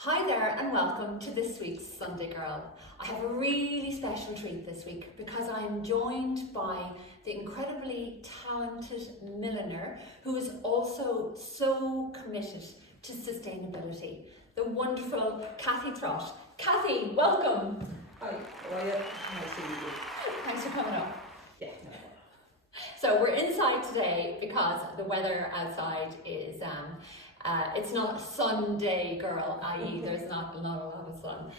Hi there and welcome to this week's Sunday Girl. I have a really special treat this week because I'm joined by the incredibly talented milliner who is also so committed to sustainability, the wonderful Cathy Troth. Cathy, welcome. Hi, how are you? Nice to meet you. Thanks for coming up. Yeah. So we're inside today because the weather outside is it's not a Sunday girl, i.e. there's not a lot of sun.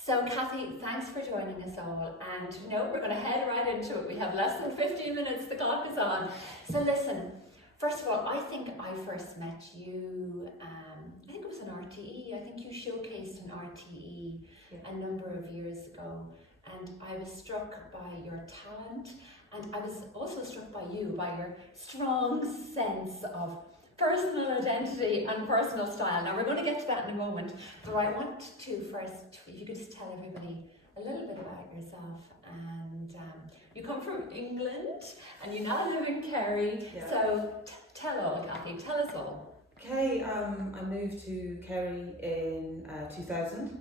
So Cathy, thanks for joining us all, and we're going to head right into it. We have less than 15 minutes, the clock is on. So listen, first of all, I think I first met you, I think it was an RTE. I think you showcased an RTE a number of years ago, and I was struck by your talent, and I was also struck by you, by your strong sense of personal identity and personal style. Now we're going to get to that in a moment, but I want to first, if you could just tell everybody a little bit about yourself. And you come from England and you now live in Kerry. Yeah. So tell all, Cathy, tell us all. Okay, I moved to Kerry in 2000,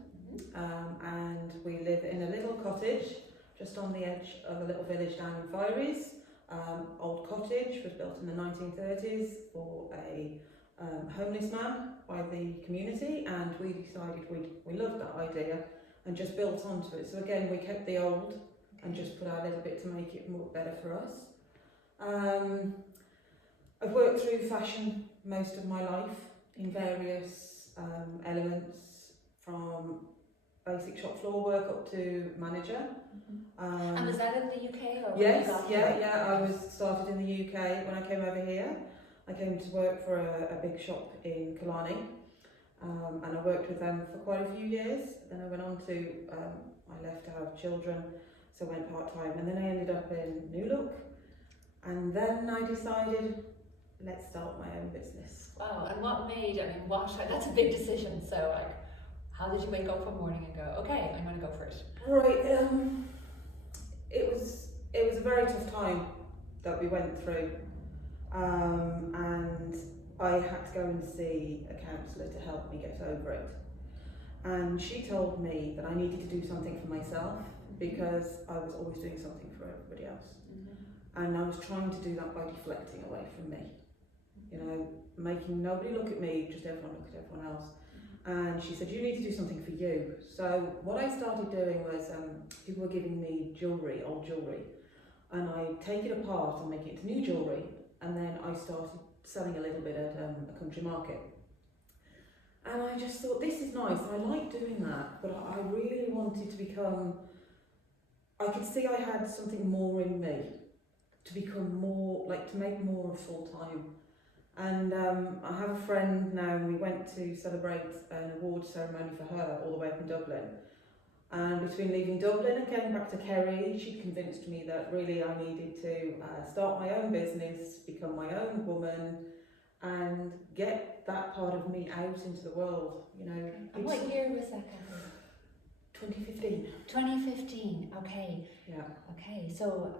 and we live in a little cottage just on the edge of a little village down in Fireys. Old cottage, was built in the 1930s for a homeless man by the community, and we decided we loved that idea and just built onto it. So again, we kept the old and just put our little bit to make it more better for us. I've worked through fashion most of my life in various elements, from basic shop floor work up to manager. And was that in the UK or yes, I was started in the UK. When I came over here, I came to work for a big shop in Killarney, and I worked with them for quite a few years. Then I went on to, I left to have children, so I went part-time, and then I ended up in New Look, and then I decided, let's start my own business. Wow, and what made, that's a big decision, so like, how did you wake up one morning and go, okay, I'm going to go for it? Right, it was a very tough time that we went through, and I had to go and see a counsellor to help me get over it. And she told me that I needed to do something for myself because I was always doing something for everybody else. And I was trying to do that by deflecting away from me. Making nobody look at me, just everyone look at everyone else. And she said, you need to do something for you. So what I started doing was, people were giving me jewellery, old jewellery, and I take it apart and make it into new jewellery, and then I started selling a little bit at a country market. And I just thought, this is nice, I like doing that, but I really wanted to become, I could see I had something more in me, to become more, to make more full-time. And I have a friend now, and we went to celebrate an award ceremony for her all the way up in Dublin. And between leaving Dublin and getting back to Kerry, she convinced me that really I needed to start my own business, become my own woman, and get that part of me out into the world. And what year was that, Cathy? 2015. 2015, okay. Yeah. Okay, so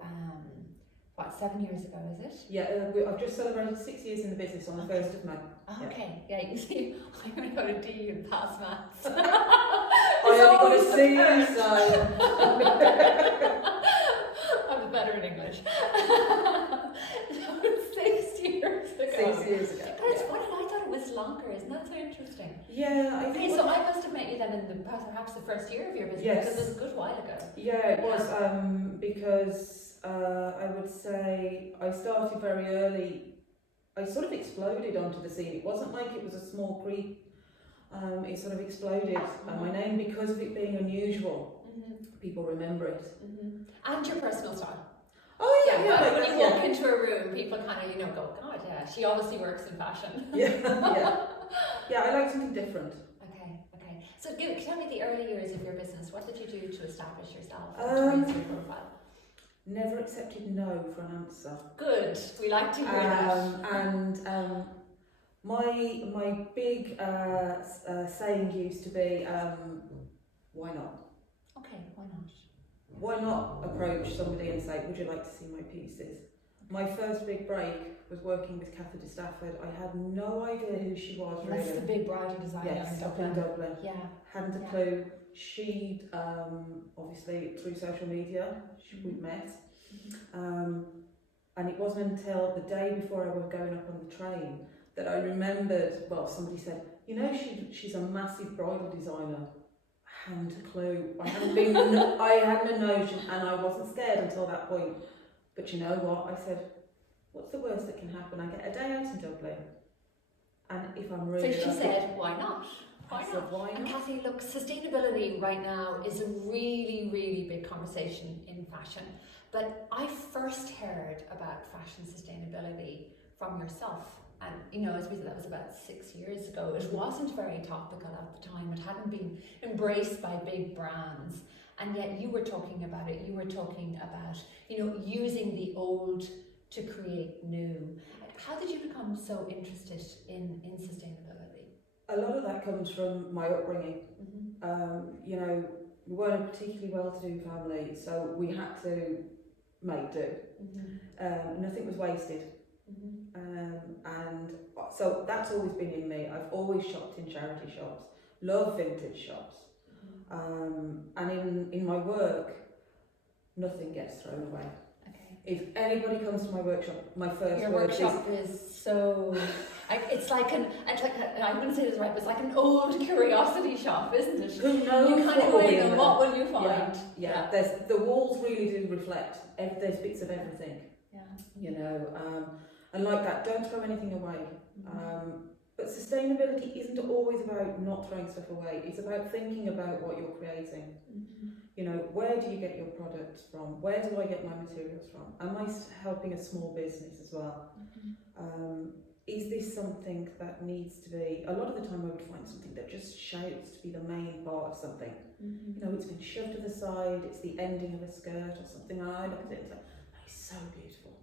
7 years ago, is it? Yeah, I've just celebrated 6 years in the business on the 1st of May. Okay, yeah, you see, I'm going to go to D and pass maths. I only got a C, so... I'm better in English. 6 years ago. 6 years ago. But it's funny, I thought it was longer, isn't that so interesting? Yeah, I think... Okay, so I must have met you then in perhaps the first year of your business, yes. because it was a good while ago. Yeah, it was, because I would say I started very early. I sort of exploded onto the scene. It wasn't like it was a small creep. It sort of exploded. My name, because of it being unusual, people remember it. And your personal style. Oh yeah. When you walk into a room, people kind of, go, God, yeah, she obviously works in fashion. Yeah, I like something different. Okay. So tell me the early years of your business. What did you do to establish yourself and to raise your profile? Never accepted no for an answer. Good. We like to hear that. And my big saying used to be, why not? Okay, why not? Why not approach somebody and say, would you like to see my pieces? My first big break was working with Cathy Stafford. I had no idea who she was really. That's the big bridal designer Yes, in up in Dublin. Dublin. Yeah. Hadn't a Yeah. clue. She'd obviously through social media we'd met, and it wasn't until the day before I was going up on the train that I remembered. Well, somebody said, you know, she's a massive bridal designer. I hadn't a clue. I hadn't a notion, and I wasn't scared until that point. But you know what? I said, what's the worst that can happen? I get a day out in Dublin, and if I'm really So she lucky, said, why not? I said, why And not? Cathy, look, sustainability right now is a really, really big conversation in fashion. But I first heard about fashion sustainability from yourself. And, you know, as we said, that was about 6 years ago. It wasn't very topical at the time. It hadn't been embraced by big brands. And yet you were talking about it. You were talking about, you know, using the old to create new. How did you become so interested in sustainability? A lot of that comes from my upbringing. You know, we weren't a particularly well-to-do family, so we had to make do. Nothing was wasted. And so that's always been in me. I've always shopped in charity shops, love vintage shops. And in my work, nothing gets thrown away. Okay. If anybody comes to my workshop, my first Your word workshop is so, I'm going to say this right, but it's like an old curiosity shop, isn't it? who knows You kind of what will go be in in and there. what will you find? Yeah. The walls really do reflect. There's bits of everything. Yeah. You know, and like that, don't throw anything away. But sustainability isn't always about not throwing stuff away. It's about thinking about what you're creating. You know, where do you get your products from? Where do I get my materials from? Am I helping a small business as well? Is this something that needs to be? A lot of the time I would find something that just shouts to be the main part of something. You know, it's been shoved to the side, it's the ending of a skirt or something, and I look at it and say, that is so beautiful.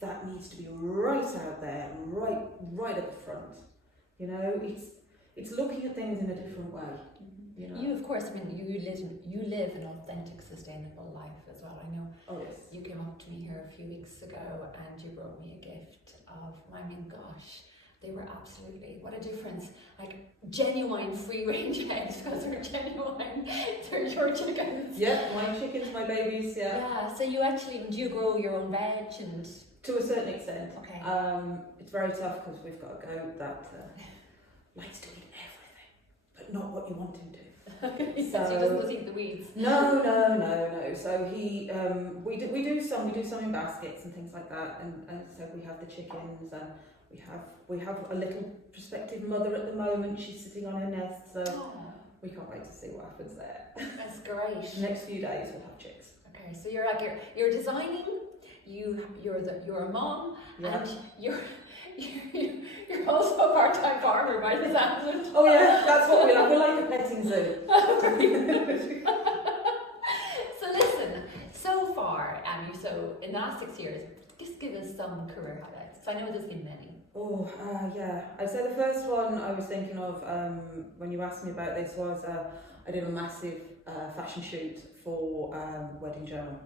That needs to be right out there, right at the front. You know, it's looking at things in a different way. You know. You, of course, I mean, you live an authentic, sustainable life as well. I know. Oh yes. You came up to me here a few weeks ago and you brought me a gift of, I mean, gosh, they were absolutely, what a difference. Like genuine free-range eggs, because they're genuine. They're your chickens. Yeah, my chickens, my babies. Yeah. Yeah. So you actually, do you grow your own veg and? To a certain extent. Okay. It's very tough because we've got a goat that likes to eat everything, but not what you want him to. So he doesn't eat the weeds. No. So he, we do some in baskets and things like that, and so we have the chickens, and we have a little prospective mother at the moment. She's sitting on her nest, so we can't wait to see what happens there. That's great. The next few days we'll have chicks. Okay, so you're designing. You're a mom, Yeah. and you're also a part-time farmer by the sounds of it. Oh yeah, that's what we like. We're like a petting zoo. So listen, so far, so in the last 6 years, just give us some career highlights. So I know there's been many. Oh, yeah. I'd say the first one I was thinking of when you asked me about this was I did a massive fashion shoot for Wedding Journal.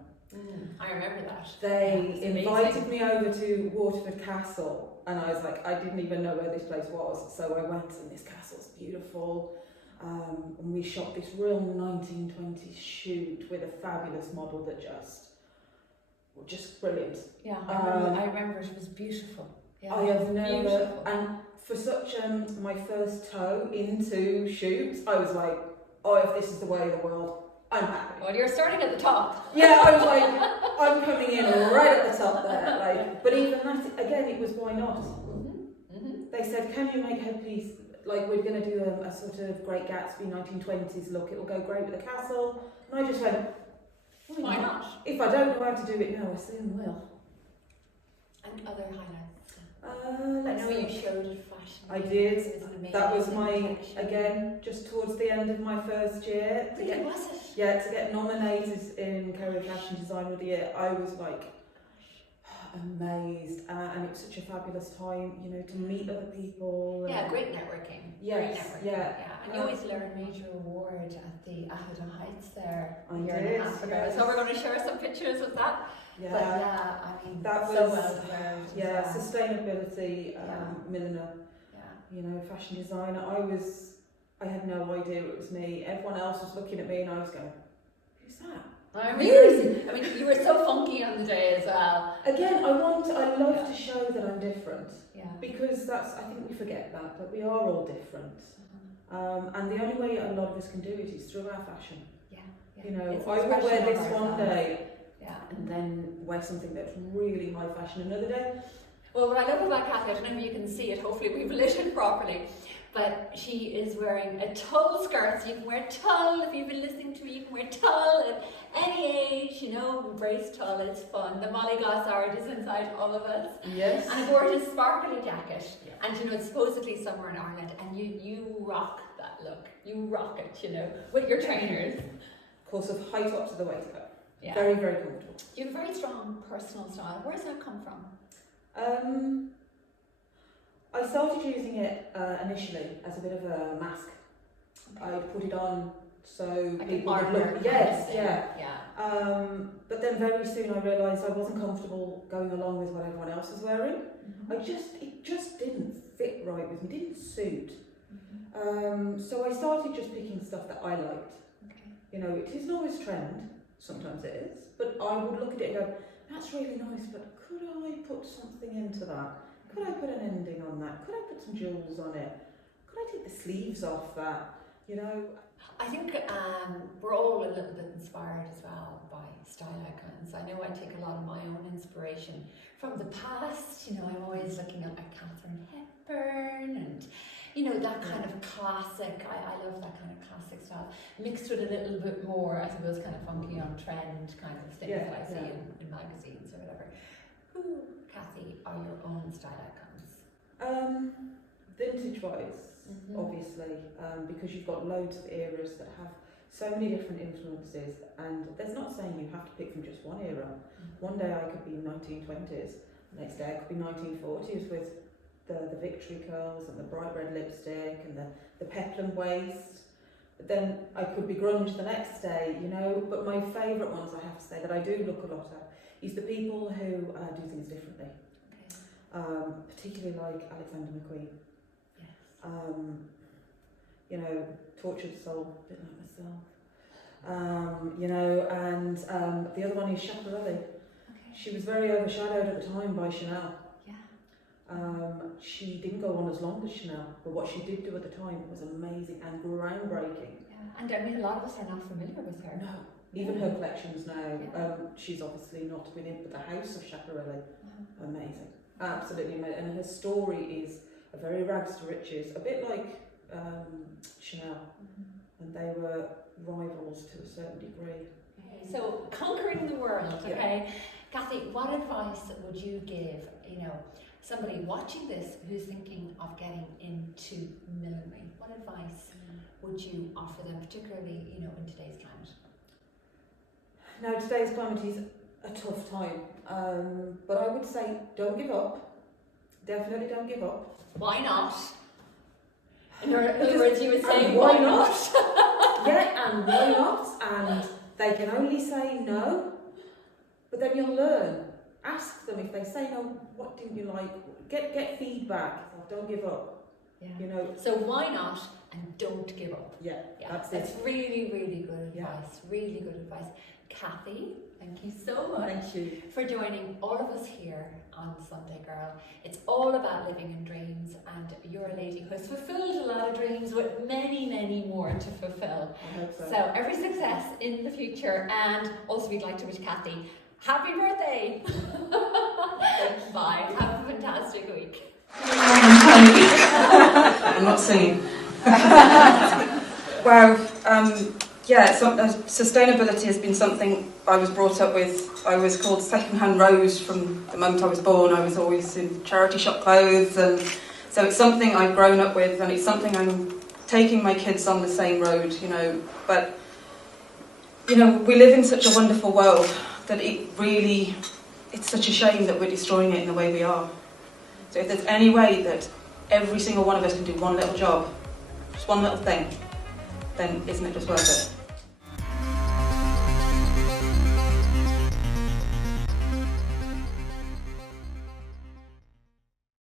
I remember that. They invited me over to Waterford Castle, and I was like, I didn't even know where this place was, so I went, and this castle's beautiful. And we shot this real 1920s shoot with a fabulous model that just brilliant. Yeah, I remember it was beautiful. Yeah, I have never, beautiful. and for such my first toe into shoots, I was like, oh, if this is the way of the world, I'm happy. Well, you're starting at the top. Yeah, I was like, I'm coming in right at the top there. Like, but even that, again, it was why not? They said, can you make headpiece? Like, we're going to do a sort of Great Gatsby 1920s look. It'll go great with the castle. And I just went, why not? If I don't know how to do it now, I soon will. And other highlights. I know you showed it fashion. I did. It was That was collection. again, just towards the end of my first year. Really, was it? Yeah, to get nominated in Kerry Fashion Designer of the Year, I was like amazed, and it was such a fabulous time, you know, to meet other people. Yeah, great networking. Yes, Great networking. yeah. and you always learn a major award at the Ahada Heights there I a year did, and a half ago. yes. So we're going to share some pictures of that. Yeah. But yeah, I mean, That so was, well deserved. yeah, as well. sustainability, Milliner, Yeah. you know, fashion designer. I had no idea it was me. Everyone else was looking at me and I was going, who's that? I mean, you were so funky on the day as well. Again, I love to show that I'm different. Yeah. Because I think we forget that we are all different. And the only way a lot of us can do it is through our fashion. Yeah. You know, It's I will wear expression this of one ourselves. day Yeah. and then wear something that's really high fashion another day. Well, what I love about Cathy, I don't know if you can see it, hopefully we've lit it properly, but she is wearing a tulle skirt, so you can wear tulle. If you've been listening to me, you can wear tulle at any age, you know, embrace tulle, it's fun. The Molly Gossard is inside all of us. Yes. And a gorgeous sparkly jacket, and you know, it's supposedly somewhere in Ireland, and you rock that look, you rock it, you know, with your trainers. Of course, of high top to the waistcoat. Yeah. Very, very comfortable. You have a very strong personal style. Where does that come from? I started using it initially as a bit of a mask. Okay. I'd put it on so Like people an would look. armor Yes, kind of yeah. thing. Yeah. But then very soon I realised I wasn't comfortable going along with what everyone else was wearing. Mhm. It just didn't fit right with me, didn't suit. Mhm. So I started just picking stuff that I liked. Okay. You know, it isn't always trend, sometimes it is, but I would look at it and go, that's really nice, but could I put something into that? Could I put an ending on that? Could I put some jewels on it? Could I take the sleeves off that? You know? I think we're all a little bit inspired as well by style icons. I know I take a lot of my own inspiration from the past. You know, I'm always looking at like Catherine Hepburn and, you know, that kind of classic. I love that kind of classic style, mixed with a little bit more, I suppose, kind of funky on trend kind of things that I see in magazines or whatever. Who, Cathy, are your own style icons? Vintage-wise, obviously, because you've got loads of eras that have so many different influences, and there's not saying you have to pick from just one era. One day I could be 1920s, the next day I could be 1940s with the Victory curls and the bright red lipstick and the peplum waist. But then I could be grunge the next day, you know. But my favourite ones, I have to say, that I do look a lot at, is the people who do things differently. Okay. Particularly like Alexander McQueen. Yes. You know, tortured soul, a bit like myself. You know, and the other one is Schiaparelli. Okay. She was very overshadowed at the time by Chanel. Yeah. She didn't go on as long as Chanel, but what she did do at the time was amazing and groundbreaking. Yeah. And I mean, a lot of us are not familiar with her. No, even her collections now. Yeah. She's obviously not within, but the house of Schiaparelli, Wow. amazing, absolutely amazing. And her story is a very rags to riches, a bit like Chanel, and they were rivals to a certain degree. Okay, so conquering the world, okay? Cathy, what advice would you give, you know, somebody watching this who's thinking of getting into millinery? What advice would you offer them, particularly, you know, in today's climate? Now, today's climate is a tough time, but I would say don't give up. Definitely don't give up. Why not? In other words, you would say, and why not? Yeah, and why not? And they can only say no, but then you'll learn. Ask them if they say no, what didn't you like? Get feedback. Don't give up. Yeah. You know. So why not? And don't give up. Yeah, That's it. really, really good advice. Yeah. Really good advice. Cathy, thank you so much. Thank you. For joining all of us here on Sunday Girl. It's all about living in dreams, and you're a lady who has fulfilled a lot of dreams with many, many more to fulfill. I hope so. So every success in the future, and also we'd like to wish Cathy happy birthday. Bye. Have a fantastic week. I'm not singing. Wow. Sustainability has been something I was brought up with. I was called second-hand Rose from the moment I was born. I was always in charity shop clothes, and so it's something I've grown up with, and it's something I'm taking my kids on the same road, you know. But, you know, we live in such a wonderful world that it's such a shame that we're destroying it in the way we are. So if there's any way that every single one of us can do one little job, just one little thing, then isn't it just worth it?